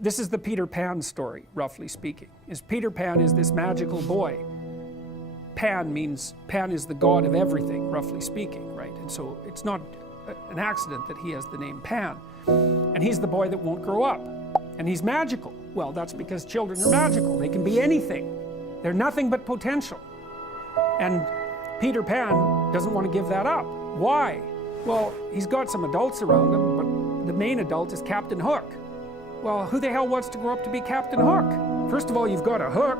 this is the Peter Pan story, roughly speaking. Peter Pan is this magical boy. Pan is the god of everything, roughly speaking, right? And so it's not an accident that he has the name Pan. And he's the boy that won't grow up. And he's magical. Well, that's because children are magical. They can be anything. They're nothing but potential. And Peter Pan doesn't want to give that up. Why? Well, he's got some adults around him, but the main adult is Captain Hook. Well, who the hell wants to grow up to be Captain Hook? First of all, you've got a hook.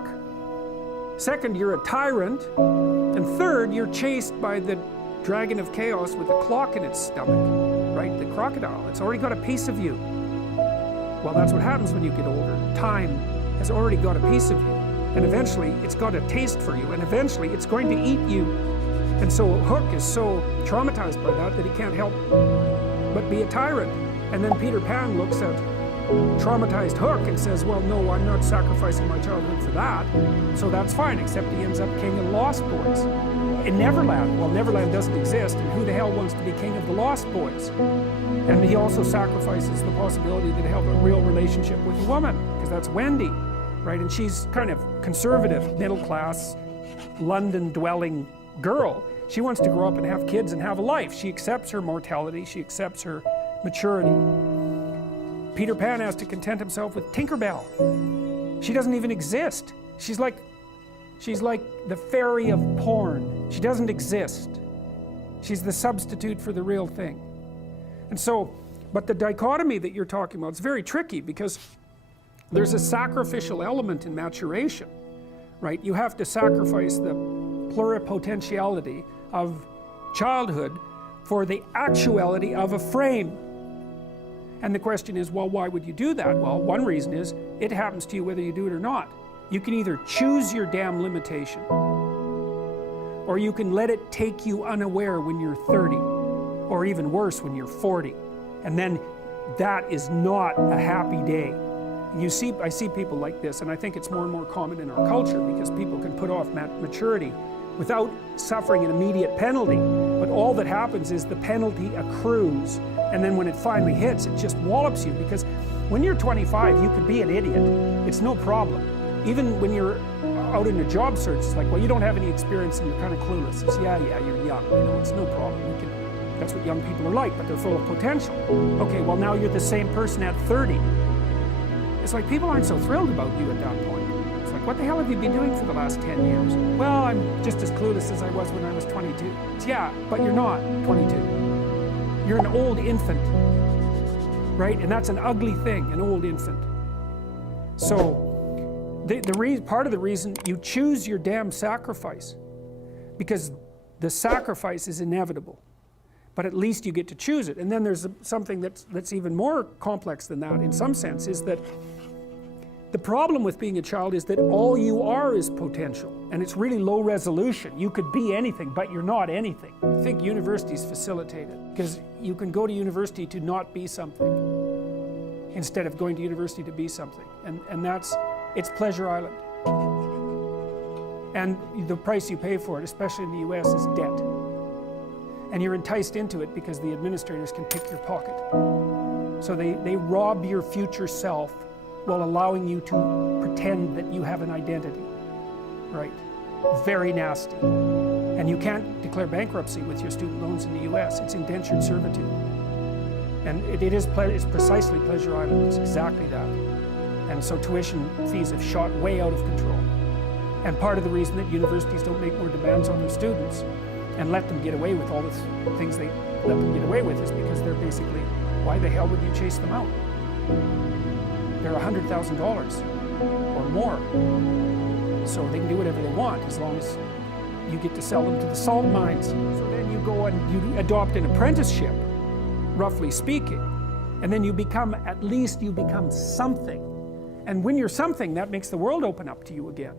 Second, you're a tyrant. And third, you're chased by the dragon of chaos with a clock in its stomach, right? The crocodile. It's already got a piece of you. Well, that's what happens when you get older. Time has already got a piece of you. And eventually, it's got a taste for you. And eventually, it's going to eat you. And so Hook is so traumatized by that he can't help but be a tyrant. And then Peter Pan looks at traumatized Hook and says, well, no, I'm not sacrificing my childhood for that. So that's fine, except he ends up king of the Lost Boys. In Neverland, well, Neverland doesn't exist, and who the hell wants to be king of the Lost Boys? And he also sacrifices the possibility that he'll have a real relationship with a woman, because that's Wendy, right? And she's kind of conservative, middle-class, London-dwelling girl. She wants to grow up and have kids and have a life. She accepts her mortality, she accepts her maturity. Peter Pan has to content himself with Tinkerbell. She doesn't even exist. She's like the fairy of porn. She doesn't exist. She's the substitute for the real thing. And so, but the dichotomy that you're talking about is very tricky, because there's a sacrificial element in maturation, right? You have to sacrifice the pluripotentiality of childhood for the actuality of a frame. And the question is, well, why would you do that? Well, one reason is it happens to you whether you do it or not. You can either choose your damn limitation, or you can let it take you unaware when you're 30, or even worse, when you're 40. And then that is not a happy day. And I see people like this, and I think it's more and more common in our culture, because people can put off maturity without suffering an immediate penalty. But all that happens is the penalty accrues, and then when it finally hits, it just wallops you. Because when you're 25, you could be an idiot. It's no problem. Even when you're out in a job search, it's like, well, you don't have any experience and you're kind of clueless. It's, yeah, you're young, it's no problem. That's what young people are like, but they're full of potential. Okay, well, now you're the same person at 30. It's like people aren't so thrilled about you at that point. It's like, what the hell have you been doing for the last 10 years? Well, I'm just as clueless as I was when I was 22. It's, yeah, but you're not 22. You're an old infant, right? And that's an ugly thing, an old infant. So, part of the reason you choose your damn sacrifice, because the sacrifice is inevitable, but at least you get to choose it. And then there's something that's even more complex than that in some sense, is that the problem with being a child is that all you are is potential, and it's really low resolution. You could be anything, but you're not anything. I think universities facilitate it, because you can go to university to not be something instead of going to university to be something, and it's Pleasure Island. And the price you pay for it, especially in the US, is debt. And you're enticed into it because the administrators can pick your pocket. So they rob your future self while allowing you to pretend that you have an identity, right? Very nasty. And you can't declare bankruptcy with your student loans in the US. It's indentured servitude. And it's precisely Pleasure Island. It's exactly that. And so tuition fees have shot way out of control. And part of the reason that universities don't make more demands on their students and let them get away with all the things they let them get away with is because they're basically, why the hell would you chase them out? They're $100,000 or more. So they can do whatever they want as long as you get to sell them to the salt mines. So then you go and you adopt an apprenticeship, roughly speaking, and then at least you become something. And when you're something, that makes the world open up to you again.